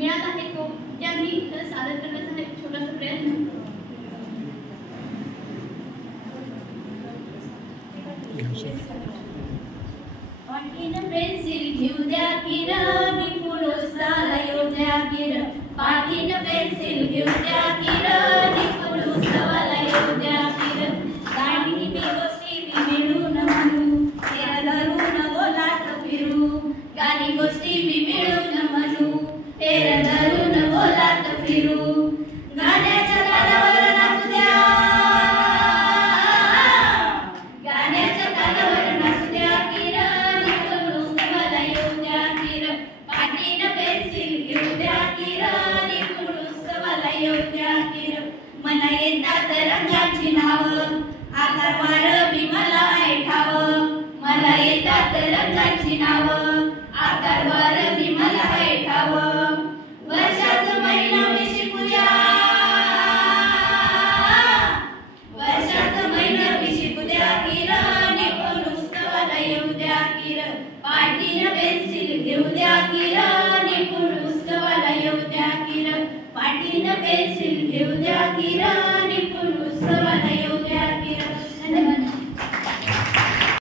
मिळत आहे तो त्या मी इथं सादर करण्याचा एक छोटासा प्रयत्न पाटीन पेन्सिल घेऊ द्या किर मी पुरुषाला येऊ द्या किर पाटीन पेन्सिल घेऊ द्या किर मी पुरुषाला येऊ द्या किर गाणी मी गोष्टी मी मिळून म्हणू तेरा धरून बोलात फिरू गाणी गोष्टी मी मिळून म्हणू तेरा धरून बोलात फिरू गाण्याच्या तालावर नाचू द्या गाण्याच्या तालावर नाचू द्या किर पुरुषाला येऊ द्या किर पाटीन पेन्सिल घेऊ द्या किर पुरुषाला येऊ द्या किर मला येतात रंगाची नावं आकारवार मी मला ऐठावं मला येतात रंगाची नावं आकारवार मी मला ऐठावं वर्षाचं महिना मी शिकू द्या वर्षाचं महिना मी शिकू द्या किर पुरुषाला येऊ द्या किर पाटीन पेन्सिल घेऊ द्या किर पुरुषाला येऊ द्या किर पाटीन पेन्सिल घेऊ द्या किर पुरुष